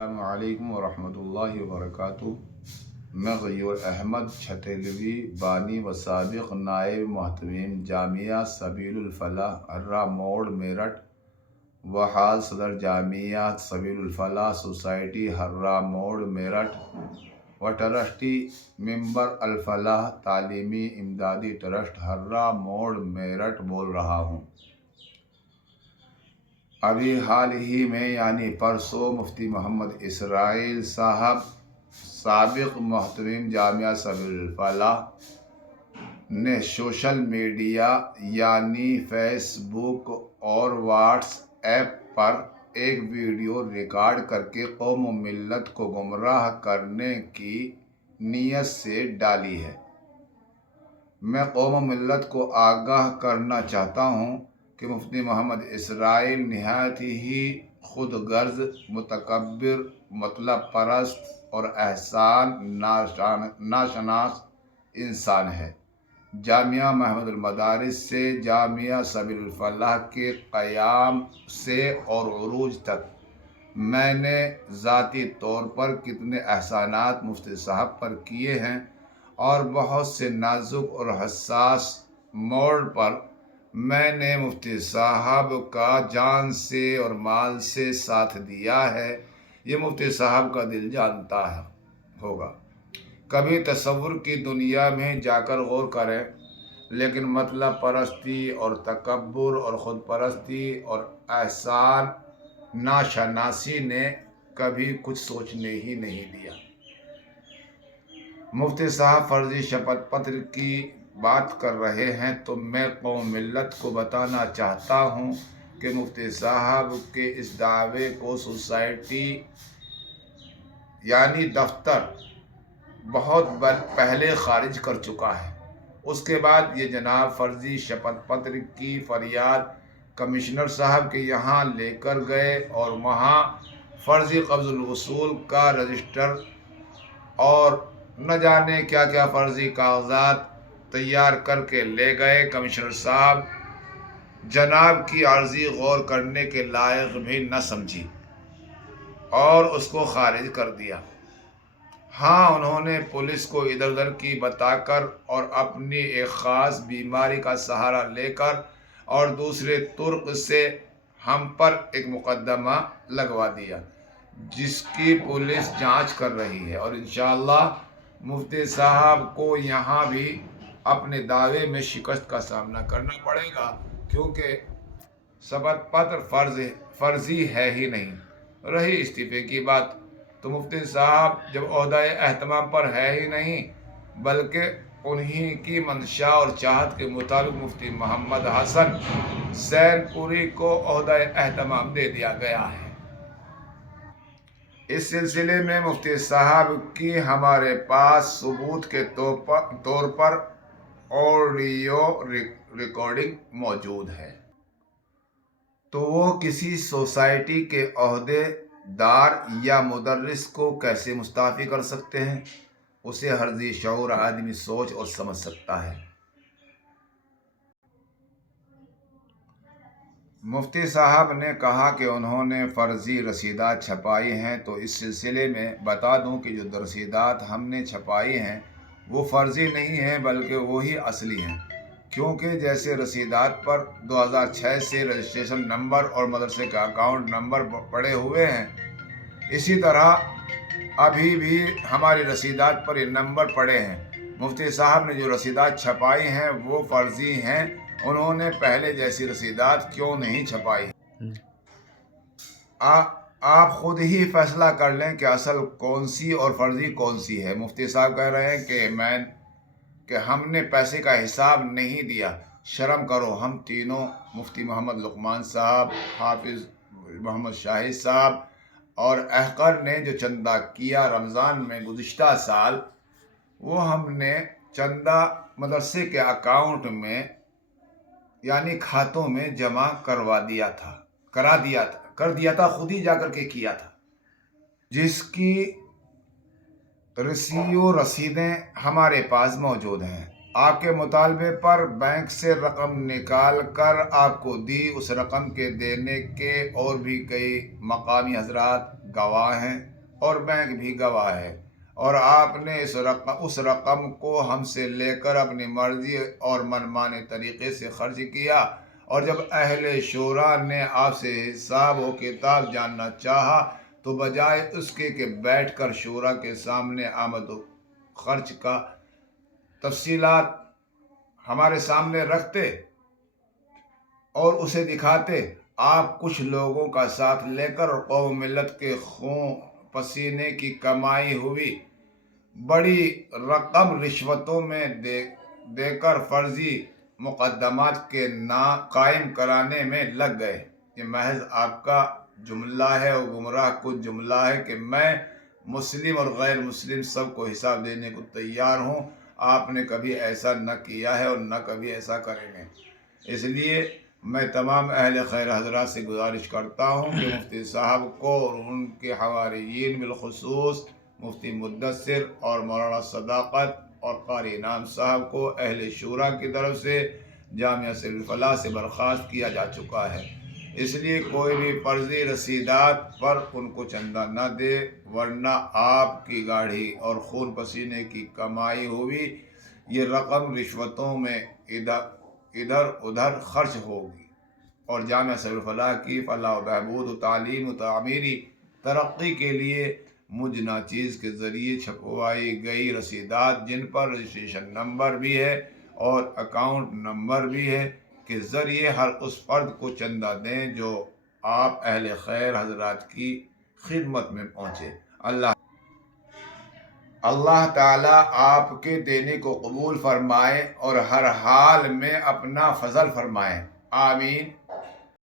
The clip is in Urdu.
السلام علیکم ورحمۃ اللہ وبرکاتہ۔ میں غیور احمد چھتیلوی بانی و سابق نائب محتمین جامعہ سبیل الفلاح ارہ موڑ میرٹھ و حال صدر جامعہ سبیل الفلاح سوسائٹی ہررہ موڑ میرٹھ و ٹرسٹی ممبر الفلاح تعلیمی امدادی ٹرسٹ ہررہ موڑ میرٹھ بول رہا ہوں۔ ابھی حال ہی میں یعنی پرسوں مفتی محمد اسرائیل صاحب سابق محتمین جامعہ سبیل الفلاح نے سوشل میڈیا یعنی فیس بک اور واٹس ایپ پر ایک ویڈیو ریکارڈ کر کے قوم و ملت کو گمراہ کرنے کی نیت سے ڈالی ہے۔ میں قوم و ملت کو آگاہ کرنا چاہتا ہوں کہ مفتی محمد اسرائیل نہایت ہی خود غرض، متکبر، مطلب پرست اور احسان ناشناس انسان ہے۔ جامعہ محمد المدارس سے جامعہ سبیل الفلاح کے قیام سے اور عروج تک میں نے ذاتی طور پر کتنے احسانات مفتی صاحب پر کیے ہیں اور بہت سے نازک اور حساس موڑ پر میں نے مفتی صاحب کا جان سے اور مال سے ساتھ دیا ہے، یہ مفتی صاحب کا دل جانتا ہوگا۔ کبھی تصور کی دنیا میں جا کر غور کریں، لیکن مطلب پرستی اور تکبر اور خود پرستی اور احسان ناشناسی نے کبھی کچھ سوچنے ہی نہیں دیا۔ مفتی صاحب فرضی شپت پتر کی بات کر رہے ہیں تو میں قوم ملت کو بتانا چاہتا ہوں کہ مفتی صاحب کے اس دعوے کو سوسائٹی یعنی دفتر بہت پہلے خارج کر چکا ہے۔ اس کے بعد یہ جناب فرضی شپت پتر کی فریاد کمشنر صاحب کے یہاں لے کر گئے اور وہاں فرضی قبض الوصول کا رجسٹر اور نہ جانے کیا کیا فرضی کاغذات تیار کر کے لے گئے۔ کمشنر صاحب جناب کی عرضی غور کرنے کے لائق بھی نہ سمجھی اور اس کو خارج کر دیا۔ ہاں، انہوں نے پولیس کو ادھر ادھر کی بتا کر اور اپنی ایک خاص بیماری کا سہارا لے کر اور دوسرے طرق سے ہم پر ایک مقدمہ لگوا دیا، جس کی پولیس جانچ کر رہی ہے، اور انشاءاللہ مفتی صاحب کو یہاں بھی اپنے دعوے میں شکست کا سامنا کرنا پڑے گا، کیونکہ شپت پتر فرضی ہے ہی نہیں۔ رہی استعفے کی بات، تو مفتی صاحب جب عہدہ اہتمام پر ہے ہی نہیں، بلکہ انہی کی منشا اور چاہت کے مطابق مفتی محمد حسن سین پوری کو عہدہ اہتمام دے دیا گیا ہے۔ اس سلسلے میں مفتی صاحب کی ہمارے پاس ثبوت کے طور پر آڈیو ریکارڈنگ موجود ہے۔ تو وہ کسی سوسائٹی کے عہدے دار یا مدرس کو کیسے مستعفی کر سکتے ہیں؟ اسے ہر ذی شعور آدمی سوچ اور سمجھ سکتا ہے۔ مفتی صاحب نے کہا کہ انہوں نے فرضی رسیدات چھپائی ہیں، تو اس سلسلے میں بتا دوں کہ جو رسیدات ہم نے چھپائی ہیں وہ فرضی نہیں ہیں بلکہ وہی اصلی ہیں، کیونکہ جیسے رسیدات پر 2006 سے رجسٹریشن نمبر اور مدرسے کا اکاؤنٹ نمبر پڑے ہوئے ہیں، اسی طرح ابھی بھی ہماری رسیدات پر یہ نمبر پڑے ہیں۔ مفتی صاحب نے جو رسیدات چھپائی ہیں وہ فرضی ہیں، انہوں نے پہلے جیسی رسیدات کیوں نہیں چھپائی؟ آپ خود ہی فیصلہ کر لیں کہ اصل کون سی اور فرضی کون سی ہے۔ مفتی صاحب کہہ رہے ہیں کہ ہم نے پیسے کا حساب نہیں دیا۔ شرم کرو، ہم تینوں مفتی محمد لقمان صاحب، حافظ محمد شاہد صاحب اور احقر نے جو چندہ کیا رمضان میں گزشتہ سال، وہ ہم نے چندہ مدرسے کے اکاؤنٹ میں یعنی کھاتوں میں جمع کر دیا تھا، خود ہی جا کر کے کیا تھا، جس کی رسیدیں ہمارے پاس موجود ہیں۔ آپ کے مطالبے پر بینک سے رقم نکال کر آپ کو دی، اس رقم کے دینے کے اور بھی کئی مقامی حضرات گواہ ہیں اور بینک بھی گواہ ہے، اور آپ نے اس رقم کو ہم سے لے کر اپنی مرضی اور منمانے طریقے سے خرچ کیا، اور جب اہل شورا نے آپ سے حساب و کتاب جاننا چاہا تو بجائے اس کے کہ بیٹھ کر شورا کے سامنے آمد و خرچ کا تفصیلات ہمارے سامنے رکھتے اور اسے دکھاتے، آپ کچھ لوگوں کا ساتھ لے کر قوم ملت کے خون پسینے کی کمائی ہوئی بڑی رقم رشوتوں میں دے کر فرضی مقدمات کے قائم کرانے میں لگ گئے۔ یہ محض آپ کا جملہ ہے اور گمراہ کچھ جملہ ہے کہ میں مسلم اور غیر مسلم سب کو حساب دینے کو تیار ہوں۔ آپ نے کبھی ایسا نہ کیا ہے اور نہ کبھی ایسا کریں گے۔ اس لیے میں تمام اہل خیر حضرات سے گزارش کرتا ہوں کہ مفتی صاحب کو اور ان کے حواریین بالخصوص مفتی مدثر اور مولانا صداقت اور قاری انعام صاحب کو اہل شورا کی طرف سے جامعہ سبیل الفلاح سے برخاست کیا جا چکا ہے، اس لیے کوئی بھی فرضی رسیدات پر ان کو چندہ نہ دے، ورنہ آپ کی گاڑھی اور خون پسینے کی کمائی ہوئی یہ رقم رشوتوں میں ادھر ادھر خرچ ہوگی، اور جامعہ سبیل الفلاح کی فلاح و بہبود و تعلیم و تعمیری ترقی کے لیے مجھ ناچیز کے ذریعے چھپوائی گئی رسیدات، جن پر رجسٹریشن نمبر بھی ہے اور اکاؤنٹ نمبر بھی ہے، کے ذریعے ہر اس فرد کو چندہ دیں جو آپ اہل خیر حضرات کی خدمت میں پہنچے۔ اللہ تعالیٰ آپ کے دینے کو قبول فرمائے اور ہر حال میں اپنا فضل فرمائے، آمین۔